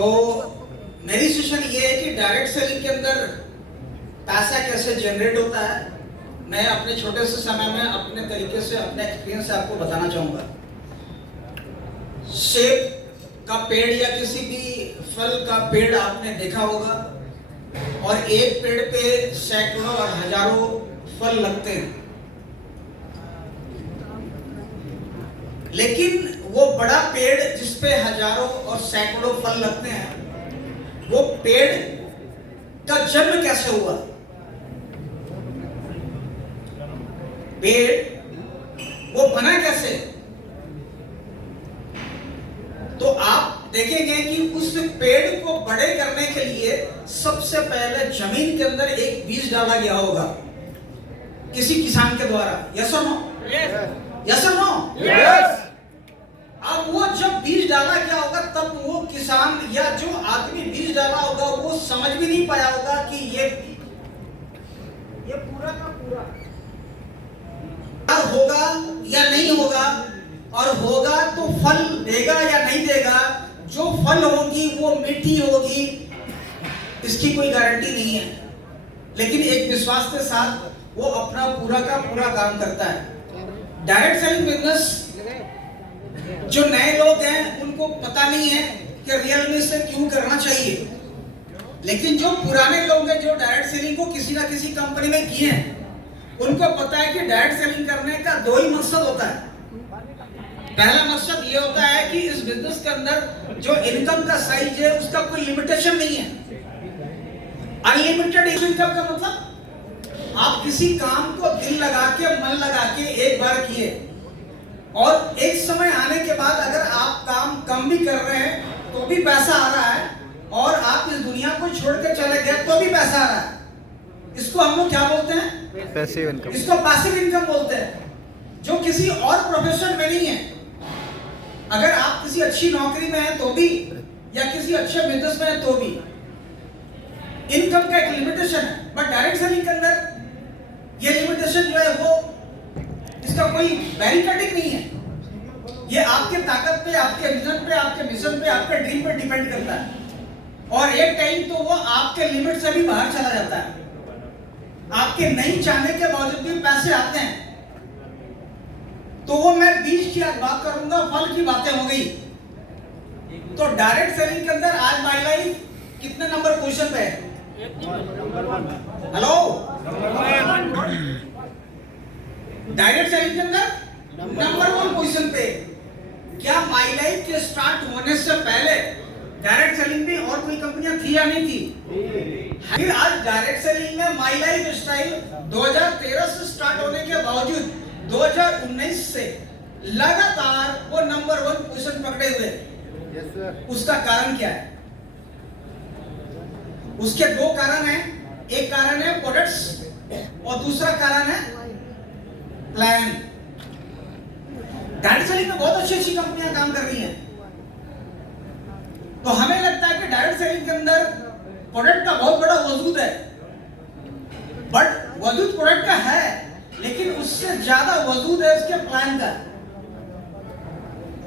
तो मेरी सेशन ये है कि डायरेक्ट सेलिंग के अंदर पैसा कैसे जनरेट होता है। मैं अपने छोटे से समय में अपने तरीके से अपने एक्सपीरियंस से आपको बताना चाहूँगा। सेब का पेड़ या किसी भी फल का पेड़ आपने देखा होगा और एक पेड़ पे सैकड़ों और हजारों फल लगते हैं, लेकिन वो बड़ा पेड़ जिसपे हजारों और सैकड़ों फल लगते हैं, वो पेड़ का जन्म कैसे हुआ? पेड़ वो बना कैसे? तो आप देखेंगे कि उस पेड़ को बड़े करने के लिए सबसे पहले जमीन के अंदर एक बीज डाला गया होगा किसी किसान के द्वारा। यस और नो? यस और नो? यस। अब वो जब बीज डाला गया होगा तब वो किसान या जो आदमी बीज डाला होगा वो समझ भी नहीं पाया होगा कि ये पूरा का पूरा होगा या नहीं होगा, और होगा तो फल देगा या नहीं देगा। जो फल होगी वो मीठी होगी, इसकी कोई गारंटी नहीं है, लेकिन एक विश्वास के साथ वो अपना पूरा का पूरा काम करता है। डायरेक्ट सेलिंग बिजनेस जो नए लोग हैं उनको पता नहीं है कि रियल में से क्यों करना चाहिए, लेकिन जो पुराने लोग हैं जो डायरेक्ट सेलिंग को किसी ना किसी कंपनी में किए हैं, उनको पता है कि डायरेक्ट सेलिंग करने का दो ही मकसद होता है। पहला मकसद ये होता है कि इस बिजनेस के अंदर जो इनकम का साइज है उसका कोई लिमिटेशन नहीं है। अनलिमिटेड इनकम का मतलब आप किसी काम को दिल लगा के मन लगा के एक बार किए और एक समय आने के बाद अगर आप काम कम भी कर रहे हैं तो भी पैसा आ रहा है, और आप इस दुनिया को छोड़ के चले गए तो भी पैसा आ रहा है। इसको हम लोग क्या बोलते हैं? Passive income. इसको पैसिव इनकम बोलते हैं, जो किसी और प्रोफेशन में नहीं है। अगर आप किसी अच्छी नौकरी में हैं तो भी, या किसी अच्छे बिजनेस में हैं तो भी, इनकम का एक लिमिटेशन है। बट डायरेक्ट सेलिंग के अंदर ये लिमिटेशन जो है वो इसका कोई बैरिकेडिंग नहीं है। ये आपके ताकत पे, आपके विजन पे, आपके मिशन पे, आपके ड्रीम पे डिपेंड करता है, और एक टाइम तो वो आपके लिमिट से भी बाहर चला जाता है। आपके नहीं चाहने के बावजूद भी पैसे आते हैं। तो वो मैं बीज की आज बात करूंगा, फल की बातें हो गई। तो डायरेक्ट सेलिंग के अंदर आज माई लाइफ कितने नंबर पोजीशन पे है? हेलो, डायरेक्ट सेलिंग के अंदर नंबर 1 पोजीशन पे। क्या माई लाइफ के स्टार्ट होने से पहले डायरेक्ट सेलिंग में और कोई कंपनियां थी या नहीं थी? फिर आज डायरेक्ट सेलिंग में माई लाइफ स्टाइल 2013 से स्टार्ट होने के बावजूद 2019 से लगातार वो नंबर 1 पोजीशन पकड़े हुए। उसका कारण क्या है? उसके दो कारण हैं। एक कारण है प्रोडक्ट्स और दूसरा कारण है प्लान। डायरेक्ट सेलिंग में बहुत अच्छी अच्छी कंपनियां काम कर रही हैं, तो हमें लगता है कि डायरेक्ट सेलिंग के अंदर प्रोडक्ट का बहुत बड़ा वजूद है। बट वजूद प्रोडक्ट का है, लेकिन उससे ज्यादा वजूद है उसके प्लान का।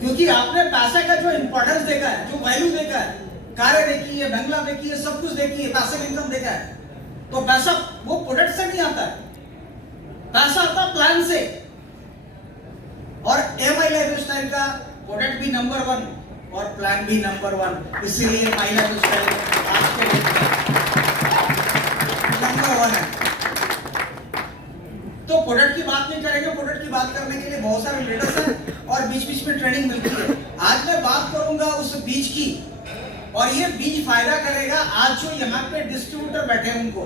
क्योंकि आपने पैसे का जो इंपॉर्टेंस देखा है, जो वैल्यू देखा है, कारें देखी है, बंगला देखी है, सब कुछ देखी है, पैसिव इनकम देखा है, तो पैसा वो प्रोडक्ट से नहीं आता है, पैसा आता प्लान से। और एमआई लाइफ स्टाइल का प्रोडक्ट भी नंबर 1 और प्लान भी नंबर 1, इसीलिए माई लाइफ स्टाइल आपके नंबर 1 है। तो प्रोडक्ट की बात नहीं करेंगे, प्रोडक्ट की बात करने के लिए बहुत सारे लीडर्स हैं और बीच बीच में ट्रेनिंग मिलती है। आज मैं बात करूंगा उस बीज की, और ये बीज फायदा करेगा आज जो यहाँ पे डिस्ट्रीब्यूटर बैठे हैं उनको।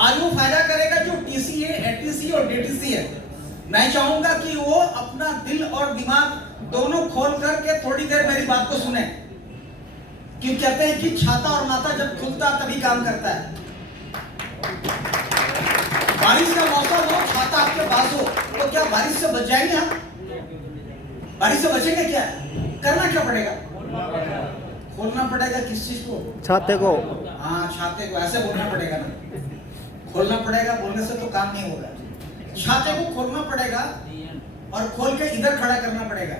आज वो फायदा करेगा जो टीसी है, एटीसी और डीटीसी है। मैं चाहूंगा कि वो अपना दिल और दिमाग दोनों खोल करके थोड़ी देर मेरी बात को सुने, क्यों कहते हैं कि छाता और माथा जब खुलता तभी काम करता है। बारिश का मौसम हो, छाता आपके पास हो, तो क्या बारिश से बच जाएंगे हम? बारिश से बचेंगे क्या? करना क्या पड़ेगा? खोलना पड़ेगा। किस चीज को? छाते को। हाँ, छाते को ऐसे बोलना पड़ेगा ना, खोलना पड़ेगा। बोलने से तो काम नहीं होगा। छाते को खोलना पड़ेगा और खोल के इधर खड़ा करना पड़ेगा।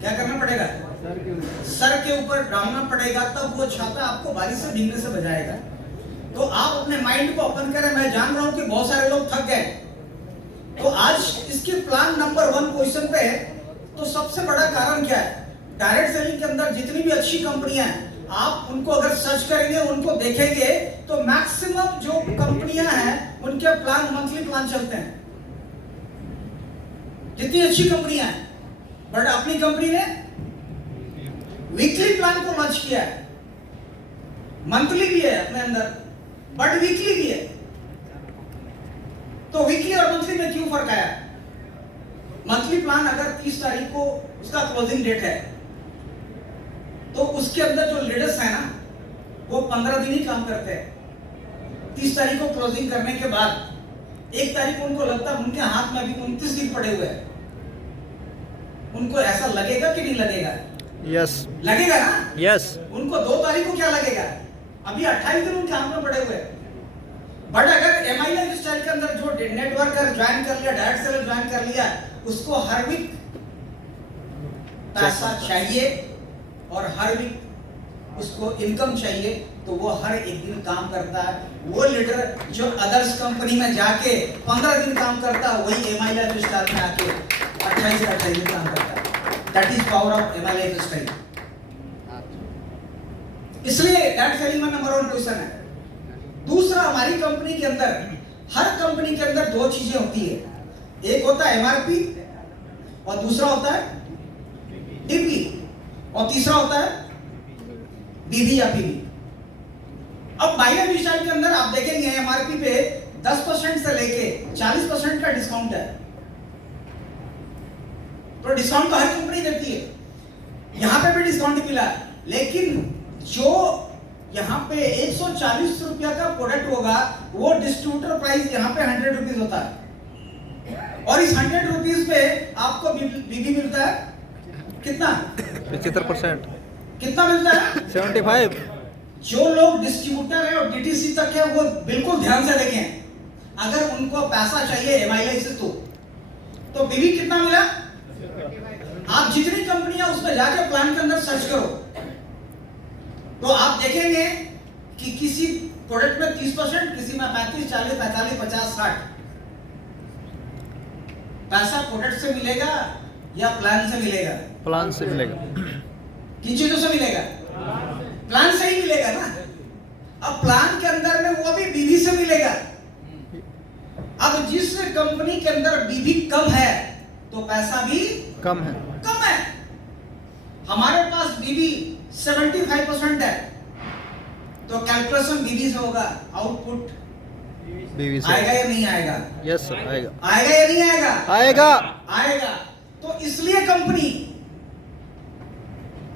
क्या करना पड़ेगा? सर के ऊपर डालना पड़ेगा, तब वो छाता आपको बारिश से भीगने से बचाएगा। तो आप अपने माइंड को ओपन करें। मैं जान रहा हूं कि बहुत सारे लोग थक गए, तो आज इसके प्लान नंबर 1 पोजीशन पे है। तो सबसे बड़ा कारण क्या है? डायरेक्ट सेलिंग के अंदर जितनी भी अच्छी कंपनियां हैं, आप उनको अगर सर्च करेंगे, उनको देखेंगे, तो मैक्सिमम जो कंपनियां हैं उनके प्लान मंथली प्लान चलते हैं, जितनी अच्छी कंपनियां हैं। बट अपनी कंपनी ने वीकली प्लान को लॉन्च किया है। मंथली भी है अपने अंदर, बट वीकली भी है। तो वीकली और मंथली में क्यों फर्क आया? मंथली प्लान अगर 30 तारीख को उसका क्लोजिंग डेट है, तो उसके अंदर जो लीडर्स है ना, वो 15 दिन ही काम करते हैं। 30 तारीख को क्लोजिंग करने के बाद 1 तारीख को उनको लगता है उनके हाथ में अभी 29 दिन पड़े हुए हैं। उनको ऐसा लगेगा कि नहीं लगेगा? यस लगेगा ना? यस। उनको 2 तारीख को क्या लगेगा? अभी 28 दिन उनके हाथ में पड़े हुए हैं। बट अगर एमआई लाइफस्टाइल के अंदर जो नेटवर्कर ज्वाइन कर लिया, डायरेक्ट सेलर ज्वाइन कर लिया, उसको हर वीक पैसा चाहिए और हर वीक उसको इनकम चाहिए, तो वो हर एक दिन काम करता है। वो लीडर जो अदर्स कंपनी में जाके 15 दिन काम करता है, वही एमआई लाइफस्टाइल में आके 28 दिन काम करता है। That is power of MI lifestyle. इसलिए डायरेक्ट सेलिंग में नंबर 1 पोजीशन है। दूसरा, हमारी कंपनी के अंदर, हर कंपनी के अंदर 2 चीजें होती है। एक होता है एमआरपी और दूसरा होता है डीपी, और तीसरा होता है बीबी या पीबी। अब माइनर विशाल के अंदर आप देखेंगे एमआरपी पे 10% से लेके 40% का डिस्काउंट है। तो डिस्काउंट तो हर कंपनी देती है, यहां पे भी डिस्काउंट मिला है। लेकिन जो यहाँ पे 140 रुपया का प्रोडक्ट होगा, वो डिस्ट्रीब्यूटर प्राइस यहाँ पे 100 रुपीज होता है, और इस 100 रुपीज पे आपको बीबी मिलता है कितना? 75%। कितना मिलता है? 75। जो लोग डिस्ट्रीब्यूटर है और डीटीसी तक है, वो बिल्कुल ध्यान से देखें। अगर उनको पैसा चाहिए एमआईएल से, तो बीबी कितना मिला? आप जितनी कंपनियां उसमें जाके प्लान के अंदर सर्च करो, तो आप देखेंगे कि किसी प्रोडक्ट में 30%, किसी में 35, 40, 45, 50, 60 पैसा प्रोडक्ट से मिलेगा या प्लान से मिलेगा? प्लान से मिलेगा। किन चीजों से मिलेगा? प्लान से ही मिलेगा ना। अब प्लान के अंदर में वो भी बीबी से मिलेगा। अब जिस कंपनी के अंदर बीबी कम है, तो पैसा भी कम है। कम है। हमारे पास बीबी 75% है, तो कैलकुलेशन बीबी से होगा, आउटपुट बीवी से आएगा या नहीं आएगा? यस सर, आएगा। आएगा या नहीं आएगा? आएगा। आएगा। तो इसलिए कंपनी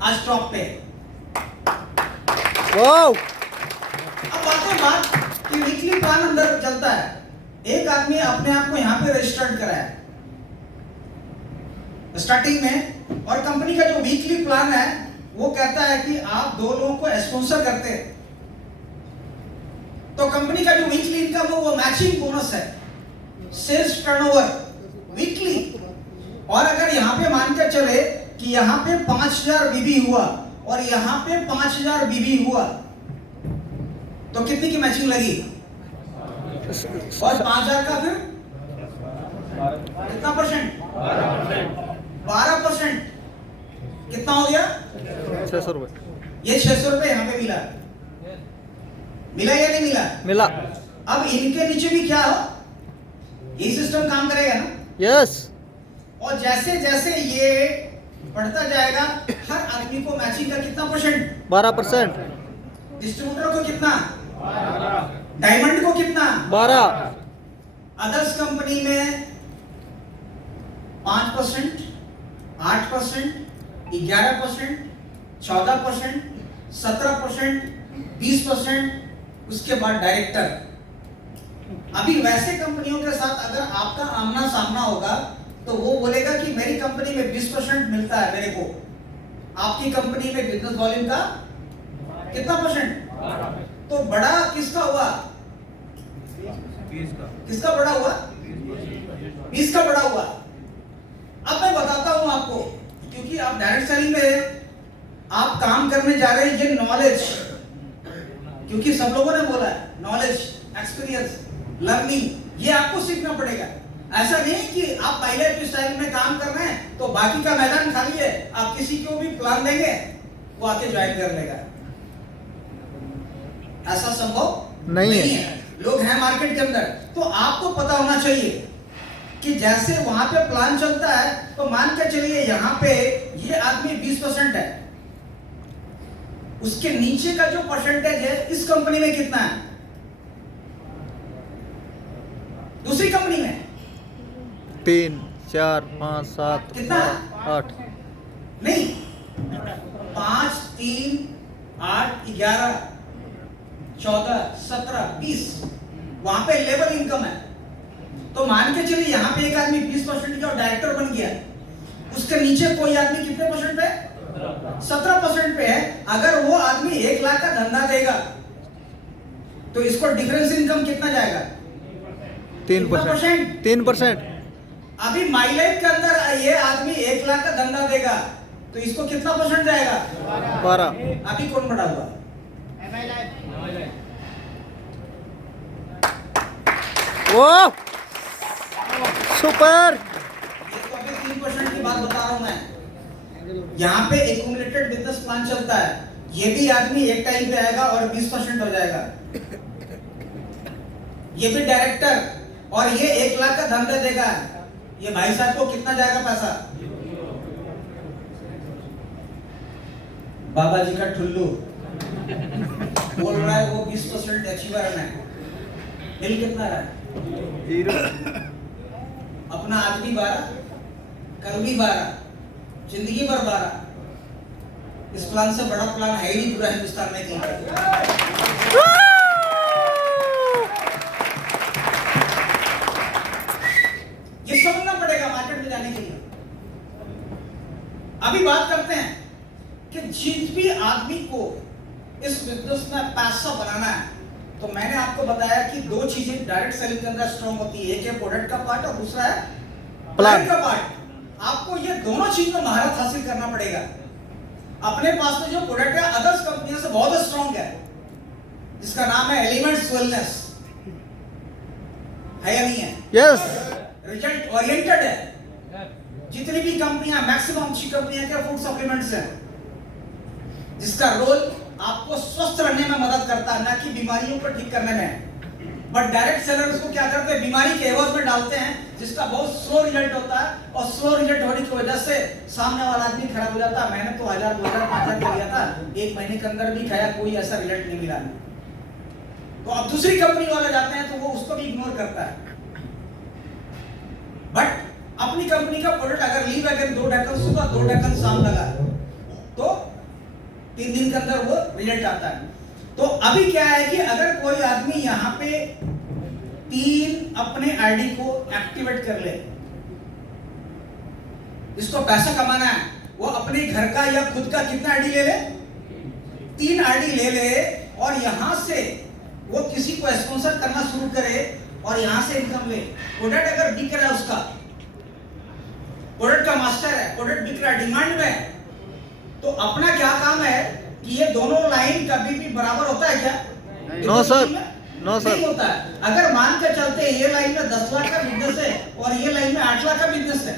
आज टॉप पे। वाओ। अब बात कि वीकली प्लान अंदर चलता है। एक आदमी अपने आप को यहां पे रजिस्टर्ड कराया स्टार्टिंग में, और कंपनी का जो वीकली प्लान है वो कहता है कि आप 2 लोगों को स्पॉन्सर करते हैं, तो कंपनी का जो वीकली इनकम है वो मैचिंग बोनस है, सेल्स टर्नओवर वीकली। और अगर यहां पे मान के चले कि यहां पे 5000 बीबी हुआ और यहां पे 5000 बीबी हुआ, तो कितनी की मैचिंग लगी? और 5000 का फिर कितना परसेंट? 12%। कितना हो गया? 600 रुपए। ये 600 रुपए यहाँ पे मिला, मिला या नहीं मिला? मिला। अब इनके नीचे भी क्या हो, ये सिस्टम काम करेगा ना? यस। और जैसे जैसे ये बढ़ता जाएगा, हर आदमी को मैचिंग का कितना परसेंट? 12%। डिस्ट्रीब्यूटर को कितना? डायमंड को कितना? 12। अदर्स कंपनी में 5%, 8%, 11%, 14%, 17%, 20%, उसके बाद डायरेक्टर। अभी वैसे कंपनियों के साथ अगर आपका आमना सामना होगा, तो वो बोलेगा कि मेरी कंपनी में 20% मिलता है मेरे को, आपकी कंपनी में बिजनेस वॉल्यूम का कितना परसेंट? तो बड़ा किसका हुआ? 20 का। किसका बड़ा हुआ? 20 का बड़ा हुआ। अब मैं बताता हूं आपको, क्योंकि आप डायरेक्ट सेलिंग में आप काम करने जा रहे हैं, ये नॉलेज, क्योंकि सब लोगों ने बोला है नॉलेज, एक्सपीरियंस, लर्निंग, ये आपको सीखना पड़ेगा। ऐसा नहीं है कि आप पायलट स्टाइल में काम कर रहे हैं तो बाकी का मैदान खाली है, आप किसी को भी प्लान देंगे वो आके ज्वाइन कर लेगा, ऐसा संभव नहीं है। लोग हैं मार्केट के अंदर, तो आपको पता होना चाहिए कि जैसे वहां पे प्लान चलता है, तो मान के चलिए यहाँ पे ये आदमी 20% है, उसके नीचे का जो परसेंटेज है इस कंपनी में कितना है, दूसरी कंपनी में 3, 4, 5, 7, कितना? 8। नहीं, 5, 3, 8, 11, 14, 17, 20, वहां पे लेवल इनकम है। तो मान के चलिए यहाँ पे एक आदमी 20% का डायरेक्टर बन गया, उसके नीचे कोई आदमी कितने परसेंट पे? 17% पे है। अगर वो आदमी 1 लाख का धंधा देगा तो इसको डिफरेंस इनकम कितना जाएगा? 3%। 3%। अभी माइलेज के अंदर ये आदमी 1 लाख का धंधा देगा तो इसको कितना परसेंट जाएगा? 12। अभी कौन बड़ा हुआ? वो सुपर। ये तो अभी 3% की बात बता रहा हूं मैं। यहाँ पे एक्यूमुलेटेड बिजनेस प्लान चलता है, ये भी आदमी एक टाइम पे आएगा और 20% हो जाएगा, ये भी डायरेक्टर, और ये 1 लाख का धंधा देगा, ये भाई साहब को कितना जाएगा पैसा? बाबा जी का ठुल्लू बोल रहा है वो 20% अचीवर है, बिल कितना रहा है? अपना आज भी 12, कल भी 12, जिंदगी भर 12। इस प्लान से बड़ा प्लान है ही नहीं पूरा हिंदुस्तान में कहीं। ये समझना पड़ेगा मार्केट में जाने के लिए। अभी बात करते हैं कि जिस भी आदमी को इस बिजनेस में पैसा बनाना है, तो मैंने आपको बताया कि 2 चीजें डायरेक्ट सेलिंग के अंदर स्ट्रॉन्ग होती है, एक है प्रोडक्ट का पार्ट और दूसरा है प्लान का पार्ट। आपको ये दोनों चीज में महारत हासिल करना पड़ेगा। अपने पास में जो प्रोडक्ट है अदर्स कंपनियों से बहुत स्ट्रॉन्ग है, जिसका नाम है एलिमेंट्स वेलनेस, है या नहीं है? यस। रिजल्ट ओरिएंटेड है। जितनी भी कंपनियां, मैक्सिमम अच्छी कंपनियां क्या फूड सप्लीमेंट्स हैं, जिसका रोल आपको स्वस्थ रहने में मदद करता है, ना कि बीमारियों को ठीक करने में। बट डायरेक्ट सेलर उसको क्या करते हैं, बीमारी के एवज में डालते हैं, जिसका बहुत स्लो रिजल्ट होता है, और स्लो रिजल्ट होने की वजह से सामने वाला आदमी खराब हो जाता है। मैंने तो 1000, 2000, 5000 का लिया था, 1 महीने के अंदर भी खाया, कोई ऐसा रिजल्ट नहीं मिला। तो अब दूसरी कंपनी वाले जाते हैं तो वो उसको भी इग्नोर करता है। बट अपनी कंपनी का प्रोडक्ट अगर लीव अगर 2 ढक्कन सुबह 2 ढक्कन शाम लगा तो 3 दिन के अंदर वो रिजल्ट आता है। तो अभी क्या है कि अगर कोई आदमी यहाँ पे 3 अपने आईडी को एक्टिवेट कर ले, जिसको पैसा कमाना है, वो अपने घर का या खुद का कितना आईडी ले ले? 3 आईडी ले ले, और यहां से वो किसी को स्पॉन्सर करना शुरू करे और यहां से इनकम ले। प्रोडक्ट अगर बिक रहा है, उसका प्रोडक्ट का मास्टर है, प्रोडक्ट बिक रहा है, डिमांड में है, तो अपना क्या काम है कि ये दोनों लाइन कभी भी बराबर होता है क्या? नो सर, नो सर, नहीं होता है। अगर मान के चलते ये लाइन में 10 लाख का बिजनेस है और ये लाइन में 8 लाख का बिजनेस है,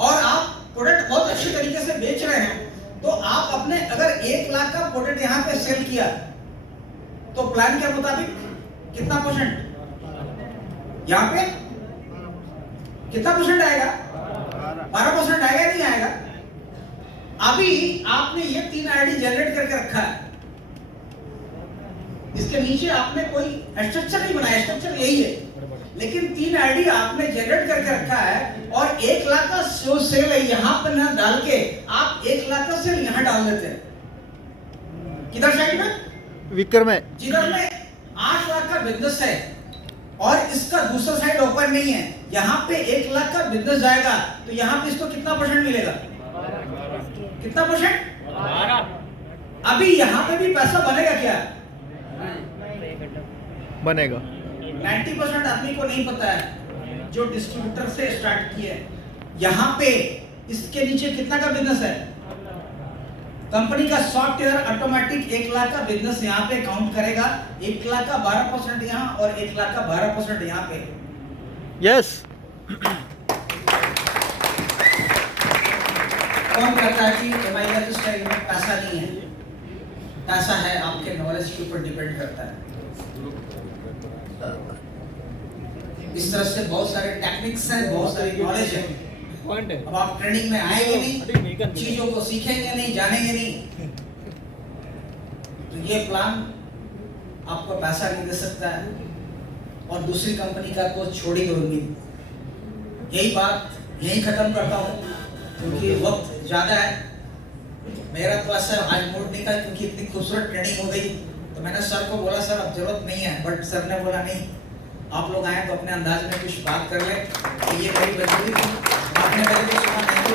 और आप प्रोडक्ट बहुत अच्छे तरीके से बेच रहे हैं, तो आप अपने अगर 1 लाख का प्रोडक्ट यहाँ पे सेल किया तो प्लान के मुताबिक कितना परसेंट यहाँ पे कितना परसेंट आएगा? 12% आएगा, नहीं आएगा? अभी आपने ये 3 आईडी जनरेट करके रखा है, इसके नीचे आपने कोई स्ट्रक्चर नहीं बनाया, स्ट्रक्चर यही है, लेकिन 3 आईडी आपने जनरेट करके रखा है, और 1 लाख का जो सेल है यहाँ पर ना डाल के आप 1 लाख का सेल यहाँ डाल देते हैं। किधर साइड में? विकर में। जिधर में 8 लाख का बिजनेस है और इसका दूसरा साइड ओपन नहीं है, यहाँ पे 1 लाख का बिजनेस जाएगा, तो यहाँ पे इसको कितना परसेंट मिलेगा? कितना परसेंट? 12। अभी यहाँ पे भी पैसा बनेगा क्या? बनेगा। 90% आदमी को नहीं पता है जो डिस्ट्रीब्यूटर से स्टार्ट किए। यहाँ पे इसके नीचे कितना का बिजनेस है? कंपनी का सॉफ्टवेयर ऑटोमेटिक 1 लाख का बिजनेस यहाँ पे काउंट करेगा, 1 लाख का 12% यहाँ और 1 लाख का 12% यहाँ पे। यस। कौन कहता है कि MI रजिस्टर में पैसा नहीं है? पैसा है, आपके नॉलेज के ऊपर डिपेंड करता है। इस तरह से बहुत सारे टेक्निक्स हैं, बहुत सारी नॉलेज है। अब आप ट्रेनिंग में आएंगे नहीं, चीजों को सीखेंगे नहीं, जानेंगे नहीं, तो ये प्लान आपको पैसा नहीं दे सकता है और दूसरी कंपनी का तो छोड़ ही दो उम्मीद। यही बात यही खत्म करता हूँ क्योंकि वक्त ज्यादा है। मेरा तो ऐसा आज मूड नहीं था क्योंकि इतनी खूबसूरत ट्रेनिंग हो गई, तो मैंने सर को बोला सर अब जरूरत नहीं है, बट सर ने बोला नहीं, आप लोग आए तो अपने अंदाज में कुछ बात कर ले, ये मेरी मजबूरी थी, आपने मेरे को सुना नहीं तो